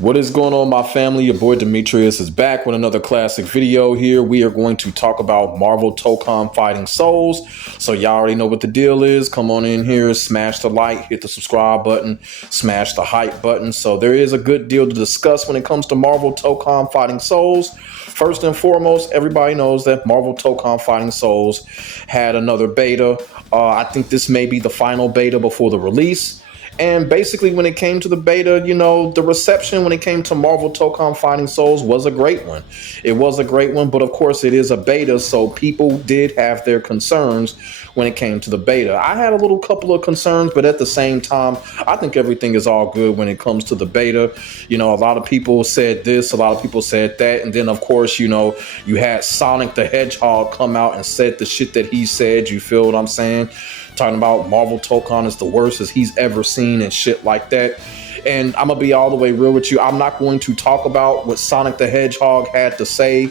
What is going on, my family? Your boy Demetrius is back with another classic video here. We are going to talk about Marvel Tokon Fighting Souls. So y'all already know what the deal is. Come on in here, smash the like, hit the subscribe button, smash the hype button. So there is a good deal to discuss when it comes to Marvel Tokon Fighting Souls. First and foremost, everybody knows that Marvel Tokon Fighting Souls had another beta. I think this may be the final beta before the release. And basically, when it came to the beta, you know, the reception when it came to Marvel Tokon Fighting Souls was a great one. It was a great one, but of course it is a beta, so people did have their concerns when it came to the beta. I had a little couple of concerns, but at the same time, I think everything is all good when it comes to the beta. You know, a lot of people said this, a lot of people said that, and then of course, you know, you had Sonic the Hedgehog come out and said the shit that he said, you feel what I'm saying? Talking about Marvel Tokon is the worst as he's ever seen and shit like that. And I'm gonna be all the way real with you. I'm not going to talk about what Sonic the Hedgehog had to say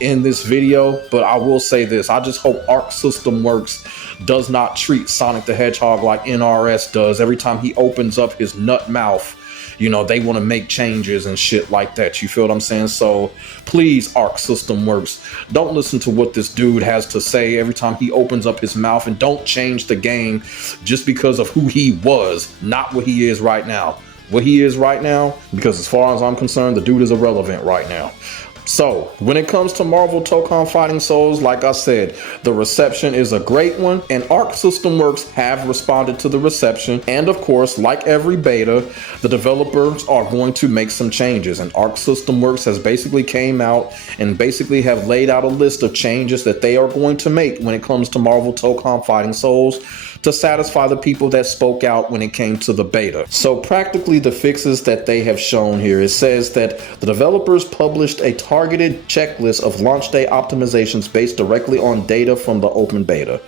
in this video, but I will say this. I just hope Arc System Works does not treat Sonic the Hedgehog like NRS does. Every time he opens up his nut mouth, you know, they want to make changes and shit like that. You feel what I'm saying? So please, Arc System Works, don't listen to what this dude has to say every time he opens up his mouth, and don't change the game just because of who he was, not what he is right now. What he is right now, because as far as I'm concerned, the dude is irrelevant right now. So when it comes to Marvel Tokon Fighting Souls, like I said, the reception is a great one, and Arc System Works have responded to the reception. And of course, like every beta, the developers are going to make some changes, and Arc System Works has basically came out and basically have laid out a list of changes that they are going to make when it comes to Marvel Tokon Fighting Souls to satisfy the people that spoke out when it came to the beta. So practically the fixes that they have shown here, it says that the developers published a targeted checklist of launch day optimizations based directly on data from the open beta.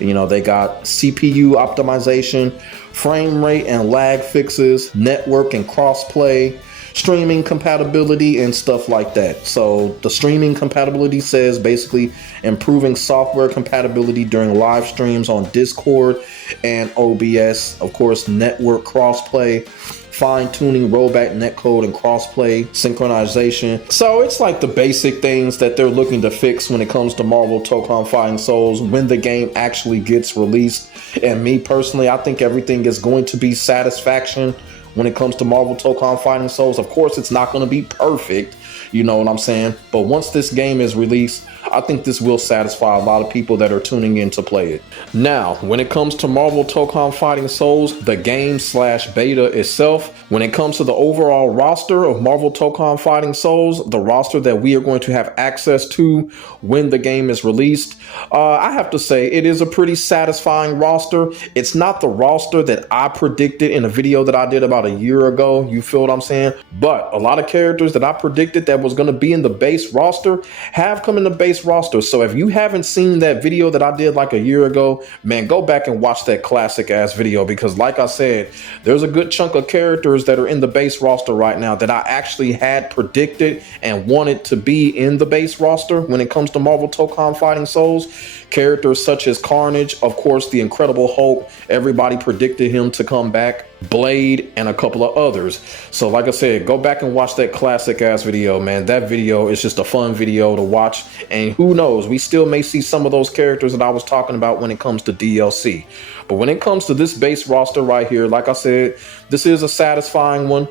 You know, they got CPU optimization, frame rate and lag fixes, network and crossplay, streaming compatibility and stuff like that. So the streaming compatibility says basically improving software compatibility during live streams on Discord and OBS. Of course, network crossplay, fine-tuning rollback netcode and crossplay synchronization. So it's like the basic things that they're looking to fix when it comes to Marvel Tokon Fighting Souls when the game actually gets released. And me personally, I think everything is going to be satisfaction when it comes to Marvel Tokon Fighting Souls. Of course, it's not going to be perfect, you know what I'm saying? But once this game is released, I think this will satisfy a lot of people that are tuning in to play it. Now, when it comes to Marvel Tokon Fighting Souls, the game/beta itself, when it comes to the overall roster of Marvel Tokon Fighting Souls, the roster that we are going to have access to when the game is released, I have to say it is a pretty satisfying roster. It's not the roster that I predicted in a video that I did about a year ago, you feel what I'm saying? But a lot of characters that I predicted that was going to be in the base roster have come in the base roster. So if you haven't seen that video that I did like a year ago, man, go back and watch that classic ass video, because like I said, there's a good chunk of characters that are in the base roster right now that I actually had predicted and wanted to be in the base roster when it comes to Marvel Tokon Fighting Souls. Characters such as Carnage, of course, the Incredible Hulk, everybody predicted him to come back, Blade, and a couple of others. So like I said, go back and watch that classic ass video, man. That video is just a fun video to watch, and who knows, we still may see some of those characters that I was talking about when it comes to DLC. But when it comes to this base roster right here, like I said, this is a satisfying one.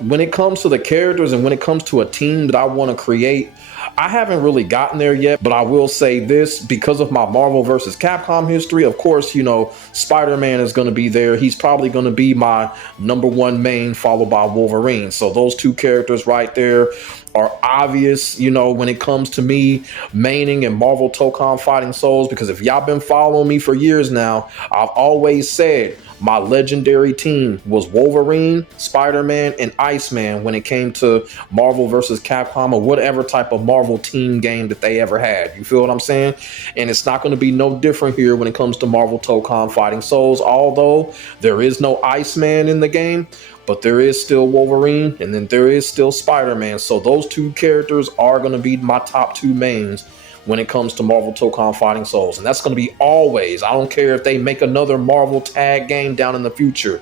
When it comes to the characters and when it comes to a team that I want to create, I haven't really gotten there yet, but I will say this, because of my Marvel vs. Capcom history, of course, you know, Spider-Man is going to be there. He's probably going to be my #1 main, followed by Wolverine. So those two characters right there are obvious, you know, when it comes to me maining in Marvel Tokon Fighting Souls, because if y'all been following me for years now, I've always said my legendary team was Wolverine, Spider-Man, and Iceman when it came to Marvel vs. Capcom or whatever type of Marvel team game that they ever had. You feel what I'm saying? And it's not going to be no different here when it comes to Marvel Tokon Fighting Souls, although there is no Iceman in the game. But there is still Wolverine, and then there is still Spider-Man. So those two characters are going to be my top two mains when it comes to Marvel Tokon Fighting Souls. And that's going to be always. I don't care if they make another Marvel tag game down in the future.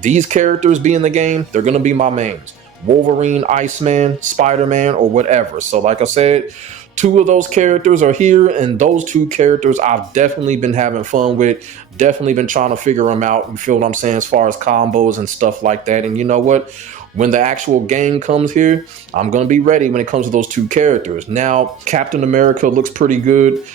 These characters be in the game, they're going to be my mains. Wolverine, Iceman, Spider-Man, or whatever. So like I said, two of those characters are here, and those two characters I've definitely been having fun with, definitely been trying to figure them out, you feel what I'm saying, as far as combos and stuff like that. And you know what? When the actual game comes here, I'm going to be ready when it comes to those two characters. Now, Captain America looks pretty good.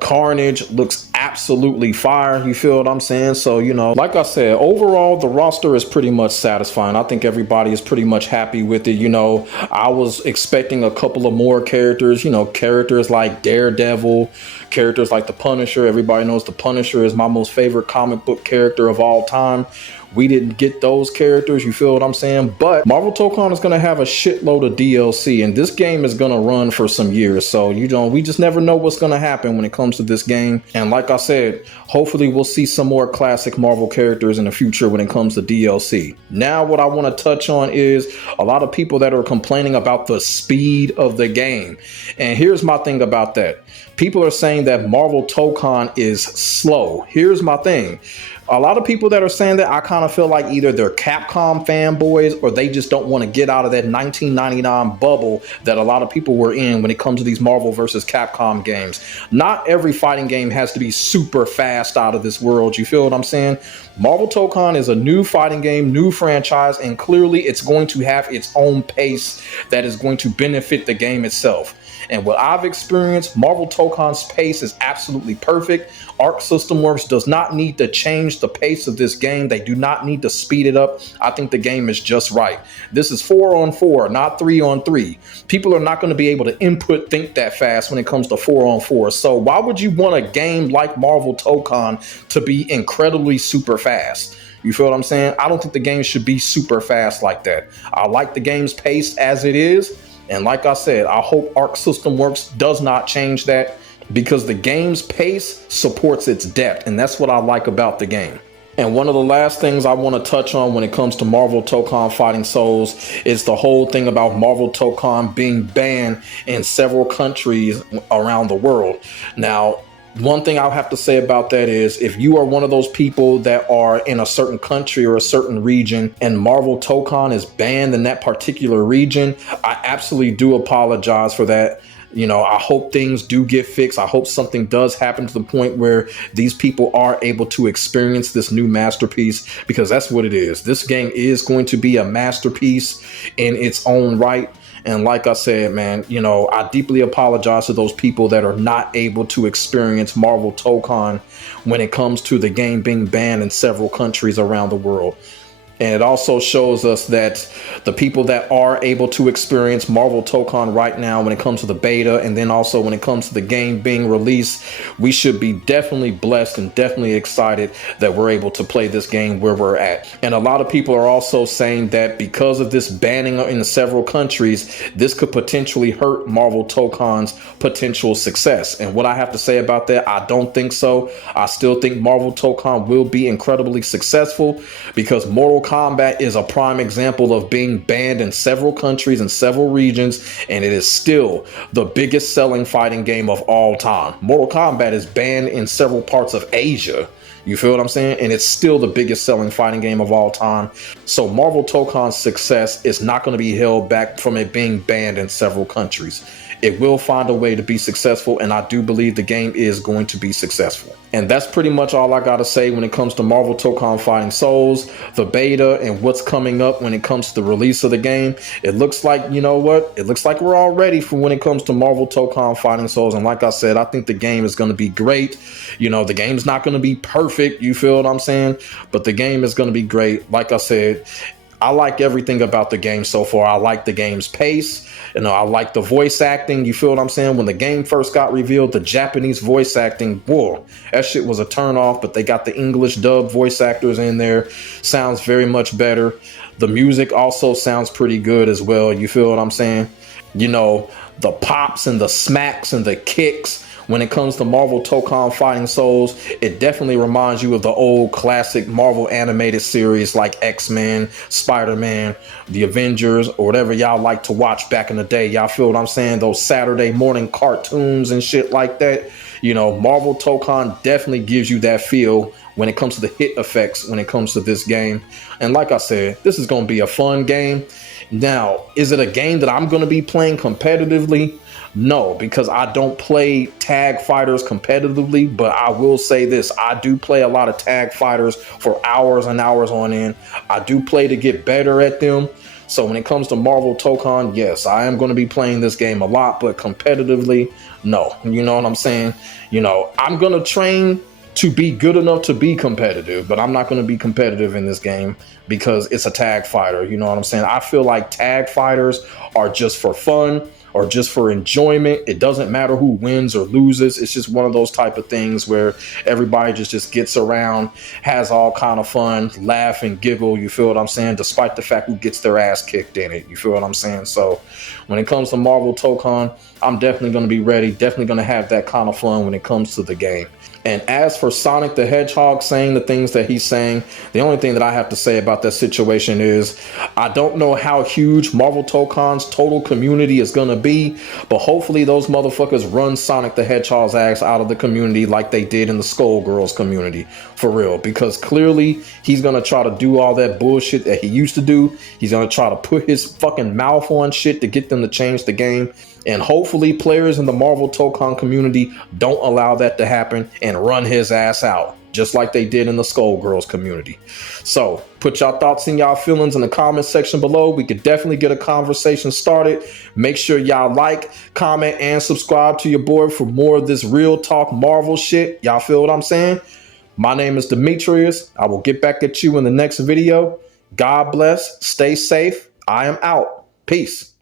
Carnage looks absolutely fire. You feel what I'm saying? So, you know, like I said, overall, the roster is pretty much satisfying. I think everybody is pretty much happy with it. You know, I was expecting a couple of more characters, you know, characters like Daredevil, characters like the Punisher. Everybody knows the Punisher is my most favorite comic book character of all time. We didn't get those characters, you feel what I'm saying? But Marvel Tokon is going to have a shitload of DLC, and this game is going to run for some years. So, you know, we just never know what's going to happen when it comes to this game. And like I said, hopefully we'll see some more classic Marvel characters in the future when it comes to DLC. Now, what I want to touch on is a lot of people that are complaining about the speed of the game. And here's my thing about that. People are saying that Marvel Tokon is slow. Here's my thing. A lot of people that are saying that, I kind of feel like either they're Capcom fanboys or they just don't want to get out of that 1999 bubble that a lot of people were in when it comes to these Marvel versus Capcom games. Not every fighting game has to be super fast out of this world. You feel what I'm saying? Marvel Tokon is a new fighting game, new franchise, and clearly it's going to have its own pace that is going to benefit the game itself. And what I've experienced, Marvel Tokon's pace is absolutely perfect. Arc System Works does not need to change the pace of this game. They do not need to speed it up. I think the game is just right. This is 4-on-4, not 3-on-3. People are not going to be able to input think that fast when it comes to 4-on-4. So why would you want a game like Marvel Tokon to be incredibly super fast? You feel what I'm saying? I don't think the game should be super fast like that. I like the game's pace as it is. And like I said, I hope Arc System Works does not change that, because the game's pace supports its depth. And that's what I like about the game. And one of the last things I want to touch on when it comes to Marvel Tokon Fighting Souls is the whole thing about Marvel Tokon being banned in several countries around the world. Now, one thing I'll have to say about that is, if you are one of those people that are in a certain country or a certain region and Marvel Tokon is banned in that particular region, I absolutely do apologize for that. You know, I hope things do get fixed. I hope something does happen to the point where these people are able to experience this new masterpiece, because that's what it is. This game is going to be a masterpiece in its own right. And like I said, man, you know, I deeply apologize to those people that are not able to experience Marvel Tokon when it comes to the game being banned in several countries around the world. And it also shows us that the people that are able to experience Marvel Tokon right now when it comes to the beta, and then also when it comes to the game being released, we should be definitely blessed and definitely excited that we're able to play this game where we're at. And a lot of people are also saying that because of this banning in several countries, this could potentially hurt Marvel Tokon's potential success. And what I have to say about that, I don't think so. I still think Marvel Tokon will be incredibly successful, because Mortal Kombat is a prime example of being banned in several countries and several regions, and it is still the biggest selling fighting game of all time. Mortal Kombat is banned in several parts of Asia. You feel what I'm saying? And it's still the biggest selling fighting game of all time. So Marvel Tokon's success is not going to be held back from it being banned in several countries. It will find a way to be successful, and I do believe the game is going to be successful. And that's pretty much all I got to say when it comes to Marvel Tokon Fighting Souls, the beta, and what's coming up when it comes to the release of the game. It looks like, you know what? It looks like we're all ready for when it comes to Marvel Tokon Fighting Souls. And like I said, I think the game is going to be great. You know, the game's not going to be perfect. You feel what I'm saying? But the game is going to be great. Like I said, I like everything about the game so far. I like the game's pace. You know, I like the voice acting. You feel what I'm saying? When the game first got revealed, the Japanese voice acting, whoa, that shit was a turn off. But they got the English dub voice actors in there. Sounds very much better. The music also sounds pretty good as well. You feel what I'm saying? You know, the pops and the smacks and the kicks. When it comes to Marvel Tokon Fighting Souls, it definitely reminds you of the old classic Marvel animated series like X-Men, Spider-Man, the Avengers, or whatever y'all like to watch back in the day. Y'all feel what I'm saying? Those Saturday morning cartoons and shit like that. You know, Marvel Tokon definitely gives you that feel when it comes to the hit effects when it comes to this game. And like I said, this is going to be a fun game. Now, is it a game that I'm going to be playing competitively? No, because I don't play tag fighters competitively, but I will say this. I do play a lot of tag fighters for hours and hours on end. I do play to get better at them. So when it comes to Marvel Tokon, yes, I am going to be playing this game a lot, but competitively, no. You know what I'm saying? You know, I'm going to train to be good enough to be competitive, but I'm not going to be competitive in this game because it's a tag fighter. You know what I'm saying? I feel like tag fighters are just for fun or just for enjoyment. It doesn't matter who wins or loses. It's just one of those type of things where everybody just gets around, has all kind of fun, laugh and giggle. You feel what I'm saying? Despite the fact who gets their ass kicked in it. You feel what I'm saying? So when it comes to Marvel Tokon, I'm definitely going to be ready. Definitely going to have that kind of fun when it comes to the game. And as for Sonic the Hedgehog saying the things that he's saying, the only thing that I have to say about that situation is I don't know how huge Marvel Tokon's total community is going to be, but hopefully those motherfuckers run Sonic the Hedgehog's ass out of the community like they did in the Skullgirls community, for real, because clearly he's going to try to do all that bullshit that he used to do. He's going to try to put his fucking mouth on shit to get them to change the game. And hopefully players in the Marvel Tokon community don't allow that to happen and run his ass out, just like they did in the Skullgirls community. So put y'all thoughts and y'all feelings in the comment section below. We could definitely get a conversation started. Make sure y'all like, comment, and subscribe to your boy for more of this real talk Marvel shit. Y'all feel what I'm saying? My name is Demetrius. I will get back at you in the next video. God bless. Stay safe. I am out. Peace.